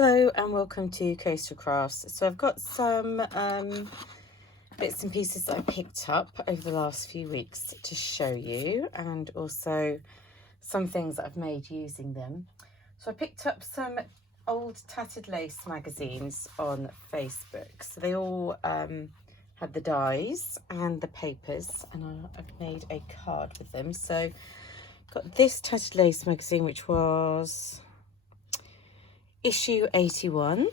Hello and welcome to Coastal Crafts. So I've got some bits and pieces that I picked up over the last few weeks to show you, and also some things that I've made using them. So I picked up some old Tattered Lace magazines on Facebook. So they all had the dies and the papers, and I've made a card with them. So got this Tattered Lace magazine, which was issue 81,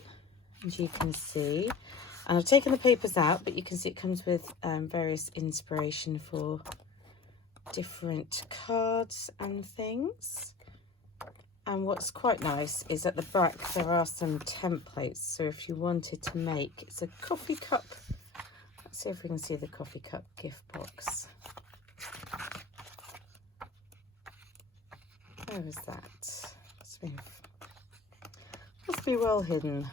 as you can see, and I've taken the papers out, but you can see it comes with various inspiration for different cards and things. And what's quite nice is at the back there are some templates, so if you wanted to make, it's a coffee cup, let's see if we can see the coffee cup gift box. Where is that? Must be well hidden.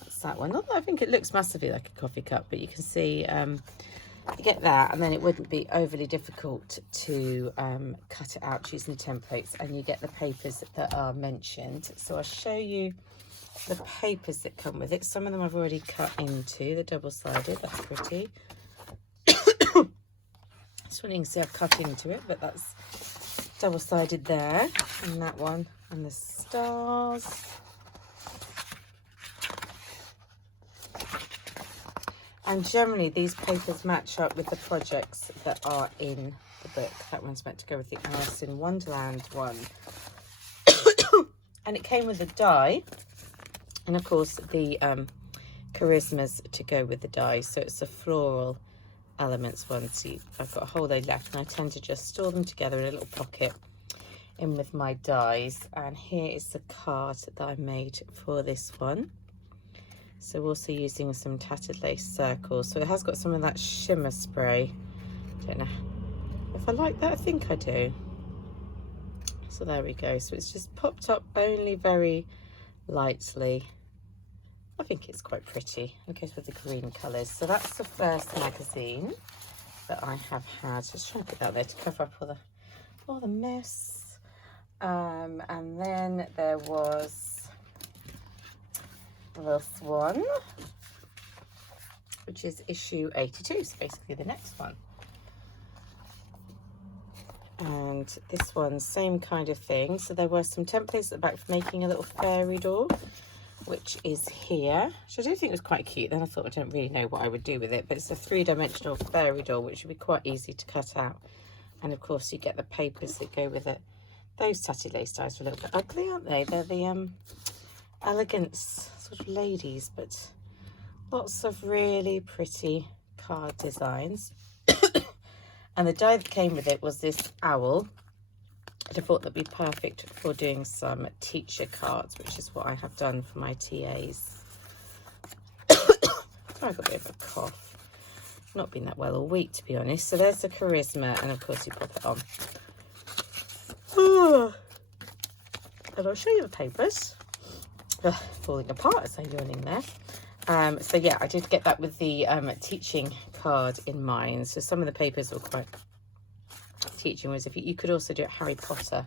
That's that one. Not that I think it looks massively like a coffee cup, but you can see you get that, and then it wouldn't be overly difficult to cut it out using the templates, and you get the papers that are mentioned. So I'll show you the papers that come with it. Some of them I've already cut into, the double-sided, that's pretty. This one you can see I've cut into it, but that's double-sided there, and that one, and the stars. And generally these papers match up with the projects that are in the book. That one's meant to go with the Alice in Wonderland one. And it came with a die, and of course the charismas to go with the die. So it's a floral elements one. See, I've got a whole load left, and I tend to just store them together in a little pocket in with my dies. And here is the card that I made for this one. So also using some Tattered Lace circles. So it has got some of that shimmer spray. Don't know if I like that. I think I do. So there we go. So it's just popped up only very lightly. I think it's quite pretty. It goes with the green colours. So that's the first magazine that I have had. Just trying to put that there to cover up all the mess. And then there was this one, which is issue 82. So basically the next one. And this one, same kind of thing. So there were some templates at the back for making a little fairy door, which is here, which I do think was quite cute. Then I thought, I don't really know what I would do with it, but it's a three-dimensional fairy doll, which would be quite easy to cut out. And of course you get the papers that go with it. Those Tattered Lace dies are a little bit ugly, aren't they? They're the elegance sort of ladies, but lots of really pretty card designs. And the die that came with it was this owl. I thought that'd be perfect for doing some teacher cards, which is what I have done for my TAs. I've got a bit of a cough. Not been that well all week, to be honest. So there's the charisma, and of course you pop it on. And I'll show you the papers. Falling apart as I'm yawning there. So yeah, I did get that with the teaching card in mind. So some of the papers were quite teaching, was if you could also do it Harry Potter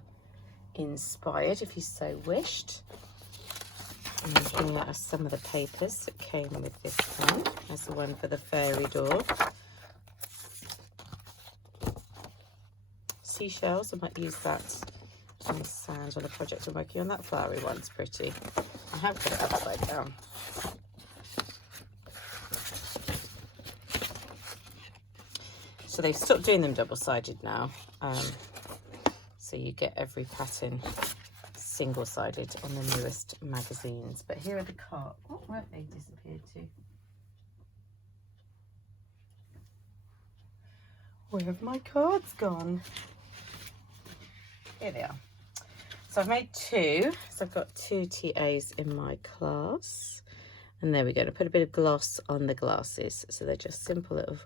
inspired if you so wished. And here are some of the papers that came with this one. That's the one for the fairy door. Seashells, I might use that on sand on a project I'm working on. That flowery one's pretty. I have got it upside down. So they've stopped doing them double-sided now. So you get every pattern single-sided on the newest magazines. But here are the cards. What were they disappeared to? Where have my cards gone? Here they are. So I've made two. So I've got two TAs in my class. And there we go. I put a bit of gloss on the glasses. So they're just simple little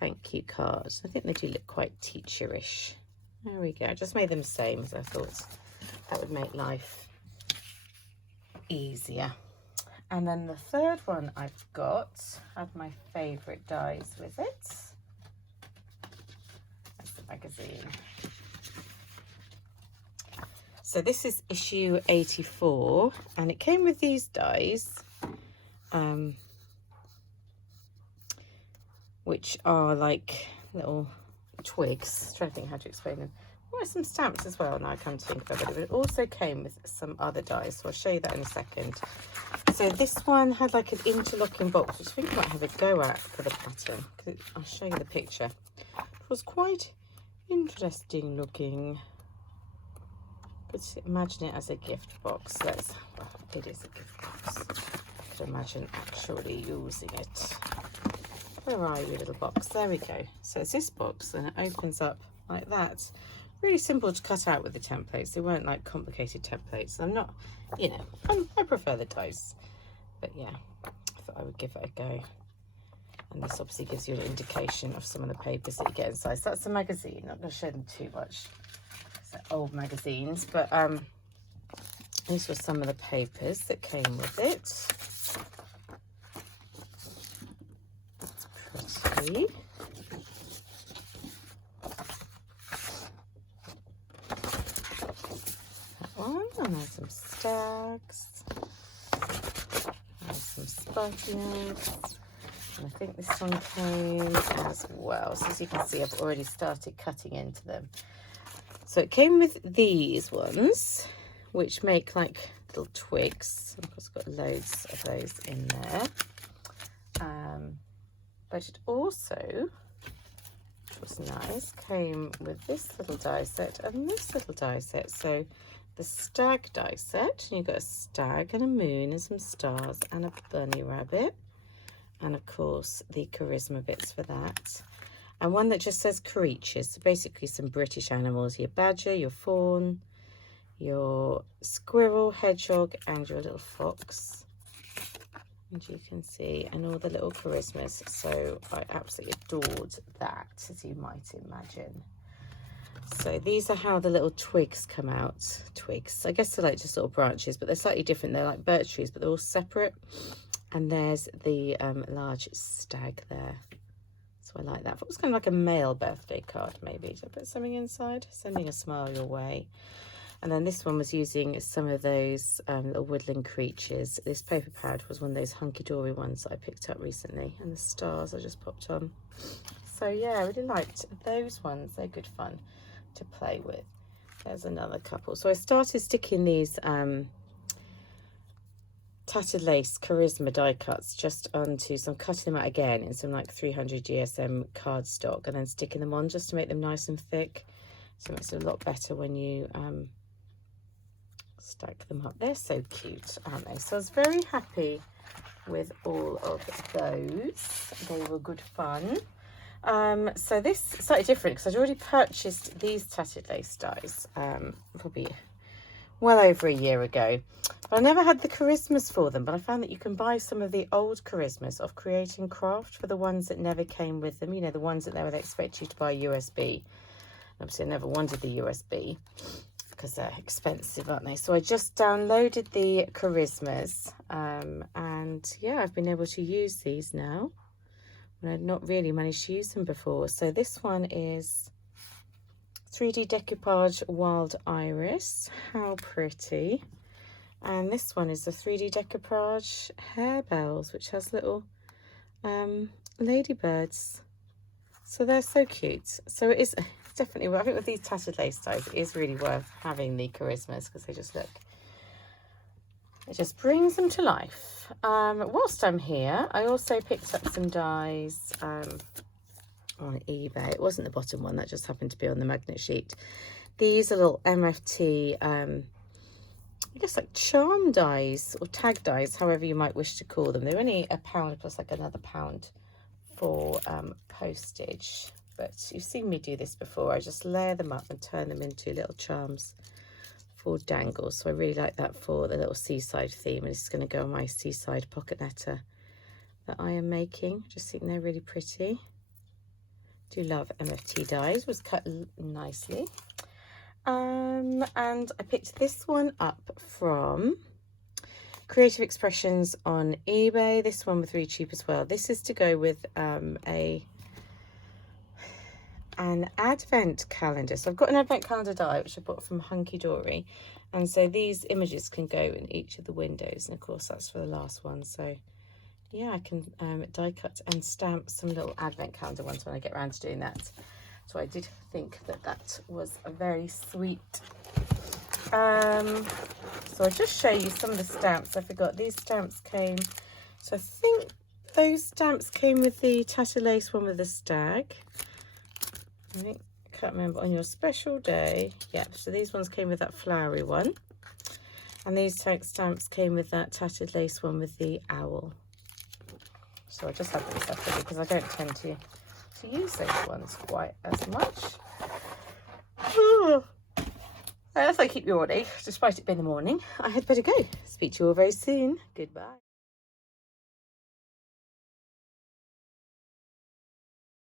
thank you cards. I think they do look quite teacherish. There we go. I just made them same, as I thought that would make life easier. And then the third one I've got had my favourite dies with it. That's the magazine. So this is issue 84, and it came with these dies, which are like little twigs. I'm trying to think how to explain them. Oh, some stamps as well, now I come to think of it. But it also came with some other dies, so I'll show you that in a second. So this one had like an interlocking box, which I think I might have a go at for the pattern. I'll show you the picture. It was quite interesting looking. Could imagine it as a gift box. Well, it is a gift box. I could imagine actually using it. Where are you, little box? There we go. So it's this box, and it opens up like that. Really simple to cut out with the templates. They weren't like complicated templates. I'm not, you know, I prefer the dies. But yeah, I thought I would give it a go. And this obviously gives you an indication of some of the papers that you get inside. So that's a magazine. I'm not going to show them too much. They're old magazines, but these were some of the papers that came with it. That's pretty. That one, and there's some stags. There's some Spartans. And I think this one came as well. So as you can see, I've already started cutting into them. So it came with these ones, which make like little twigs. Of course, got loads of those in there. But it also, which was nice, came with this little die set and this little die set. So the stag die set, and you've got a stag and a moon and some stars and a bunny rabbit. And of course, the charisma bits for that. And one that just says creatures, so basically some British animals, your badger, your fawn, your squirrel, hedgehog, and your little fox. And you can see, and all the little charismas. So I absolutely adored that, as you might imagine. So these are how the little twigs come out. Twigs, I guess they're like just little branches, but they're slightly different. They're like birch trees, but they're all separate. And there's the large stag there. So I like that. If it was kind of like a male birthday card, maybe, to put something inside, sending a smile your way. And then this one was using some of those little woodland creatures. This paper pad was one of those hunky-dory ones that I picked up recently. And the stars I just popped on. So yeah, I really liked those ones. They're good fun to play with. There's another couple. So I started sticking these tattered lace charisma die cuts just onto, so I'm cutting them out again in some like 300 GSM cardstock and then sticking them on just to make them nice and thick. So it makes it a lot better when you stack them up. They're so cute, aren't they? So I was very happy with all of those. They were good fun. So this is slightly different because I'd already purchased these tattered lace dies probably well over a year ago. But I never had the charismas for them, but I found that you can buy some of the old charismas of Creating Craft for the ones that never came with them, you know, the ones that they would expect you to buy USB. Obviously I never wanted the USB because they're expensive, aren't they? So I just downloaded the charismas and yeah, I've been able to use these now when I'd not really managed to use them before. So this one is 3D decoupage wild iris. How pretty. And this one is the 3D decoupage harebells, which has little ladybirds. So they're so cute. So it is definitely, I think with these tattered lace dies, it is really worth having the charismas because they just look, it just brings them to life. Whilst I'm here, I also picked up some dies on eBay. It wasn't the bottom one, that just happened to be on the magnet sheet. These are little MFT, I guess like charm dies or tag dies, however you might wish to call them. They're only £1 plus like another £1 for postage. But you've seen me do this before. I just layer them up and turn them into little charms for dangles. So I really like that for the little seaside theme. And this is going to go on my seaside pocket netter that I am making. Just think they're really pretty. Do love MFT dies. Was cut nicely. And I picked this one up from Creative Expressions on eBay. This one was really cheap as well. This is to go with an advent calendar. So I've got an advent calendar die which I bought from Hunky Dory, And so these images can go in each of the windows, and of course that's for the last one. So yeah, I can die cut and stamp some little advent calendar ones when I get around to doing that. So I did think that that was a very sweet. So I'll just show you some of the stamps. I forgot these stamps came. So I think those stamps came with the tattered lace one with the stag. I can't remember, on your special day. Yep, so these ones came with that flowery one. And these tag stamps came with that tattered lace one with the owl. So I just have them separately because I don't tend to use those ones quite as much. As I keep yawning, despite it being the morning, I had better go. Speak to you all very soon. Goodbye.